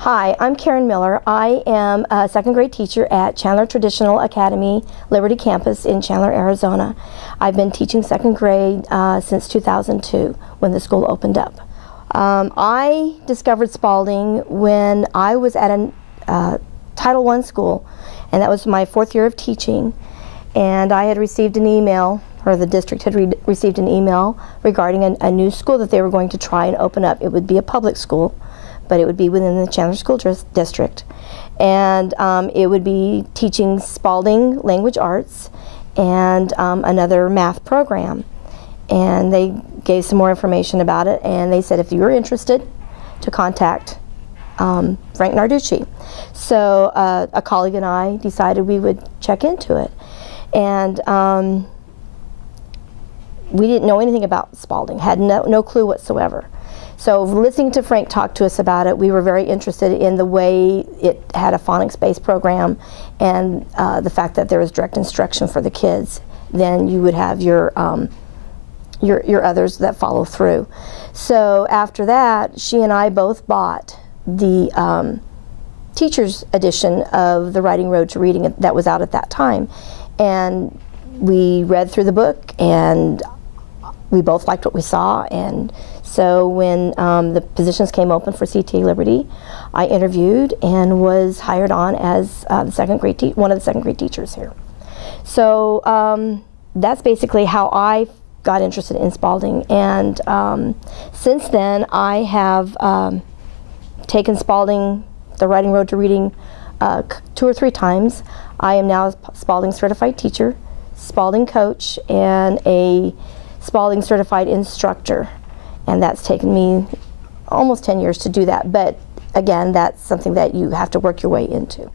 Hi, I'm Karen Miller. I am a second grade teacher at Chandler Traditional Academy, Liberty Campus in Chandler, Arizona. I've been teaching second grade since 2002 when the school opened up. I discovered Spalding when I was at a Title I school, and that was my 4th year of teaching, and I had received an email, or the district had received an email regarding a new school that they were going to try and open up. It would be a public school, but it would be within the Chandler School District. And it would be teaching Spalding language arts and another math program. And they gave some more information about it, and they said if you were interested to contact Frank Narducci. So a colleague and I decided we would check into it. And we didn't know anything about Spalding, had no clue whatsoever. So listening to Frank talk to us about it, we were very interested in the way it had a phonics-based program and the fact that there was direct instruction for the kids. Then you would have your others that follow through. So after that, she and I both bought the teacher's edition of The Writing Road to Reading that was out at that time. And we read through the book, and we both liked what we saw. And so when the positions came open for CTA Liberty, I interviewed and was hired on as one of the second grade teachers here. So that's basically how I got interested in Spalding. And since then, I have taken Spalding, The Writing Road to Reading, 2 or 3 times. I am now a Spalding certified teacher, Spalding coach, and a Spalding certified instructor. And that's taken me almost 10 years to do that. But again, that's something that you have to work your way into.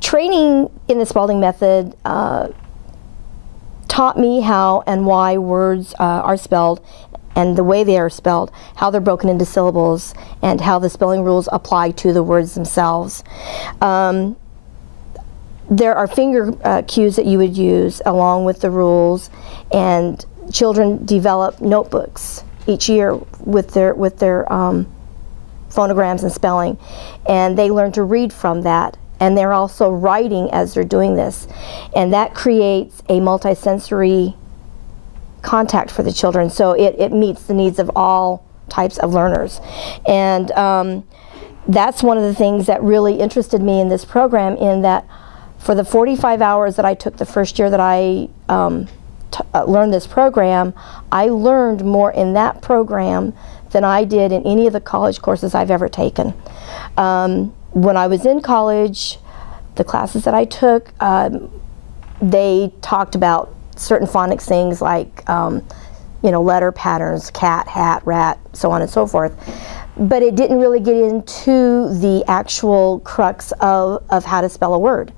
Training in the Spalding Method taught me how and why words are spelled and the way they are spelled, how they're broken into syllables, and how the spelling rules apply to the words themselves. There are finger cues that you would use along with the rules, and children develop notebooks each year with their phonograms and spelling, and they learn to read from that. And they're also writing as they're doing this, and that creates a multisensory contact for the children. So it meets the needs of all types of learners, and that's one of the things that really interested me in this program, in that for the 45 hours that I took the first year that I learned this program, I learned more in that program than I did in any of the college courses I've ever taken. When I was in college, the classes that I took, they talked about certain phonics things like, you know, letter patterns, cat, hat, rat, so on and so forth. But it didn't really get into the actual crux of how to spell a word.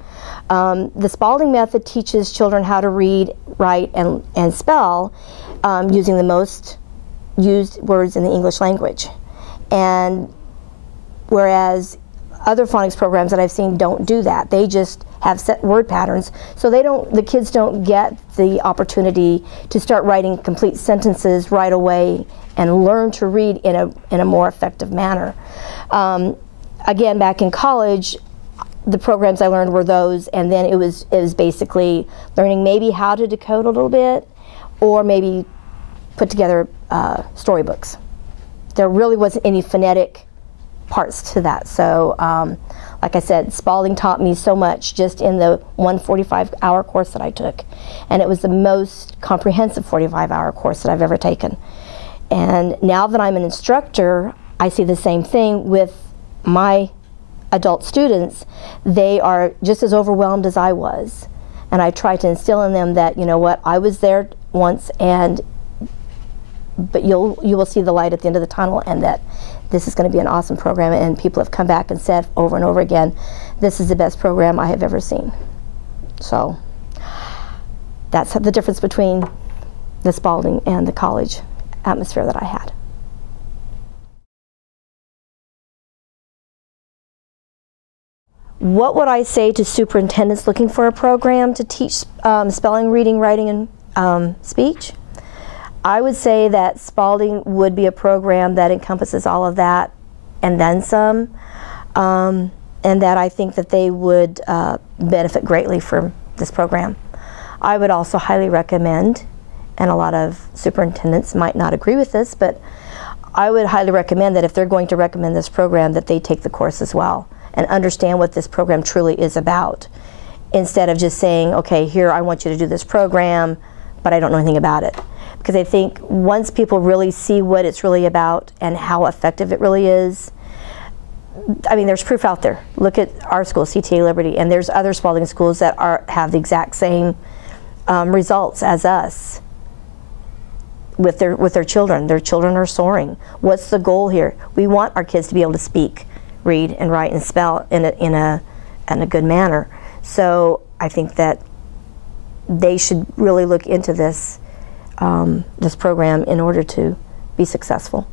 The Spalding Method teaches children how to read, write, and spell using the most used words in the English language. And whereas other phonics programs that I've seen don't do that. They just have set word patterns, so the kids don't get the opportunity to start writing complete sentences right away and learn to read in a more effective manner. Again, back in college, the programs I learned were those, and then it was basically learning maybe how to decode a little bit, or maybe put together storybooks. There really wasn't any phonetic parts to that. So like I said, Spalding taught me so much just in the 145-hour course that I took, and it was the most comprehensive 45-hour course that I've ever taken. And now that I'm an instructor, I see the same thing with my adult students. They are just as overwhelmed as I was, and I try to instill in them that, you know what, I was there once, but you will see the light at the end of the tunnel, and that this is going to be an awesome program. And people have come back and said over and over again, this is the best program I have ever seen. So that's the difference between the Spalding and the college atmosphere that I had. What would I say to superintendents looking for a program to teach spelling, reading, writing, and speech? I would say that Spalding would be a program that encompasses all of that and then some, and that I think that they would benefit greatly from this program. I would also highly recommend, and a lot of superintendents might not agree with this, but I would highly recommend that if they're going to recommend this program, that they take the course as well and understand what this program truly is about, instead of just saying, okay, here, I want you to do this program, but I don't know anything about it. Because I think once people really see what it's really about and how effective it really is, I mean, there's proof out there. Look at our school, CTA Liberty, and there's other Spalding schools that have the exact same results as us with their children. Their children are soaring. What's the goal here? We want our kids to be able to speak, read, and write and spell in a good manner. So I think that they should really look into this program in order to be successful.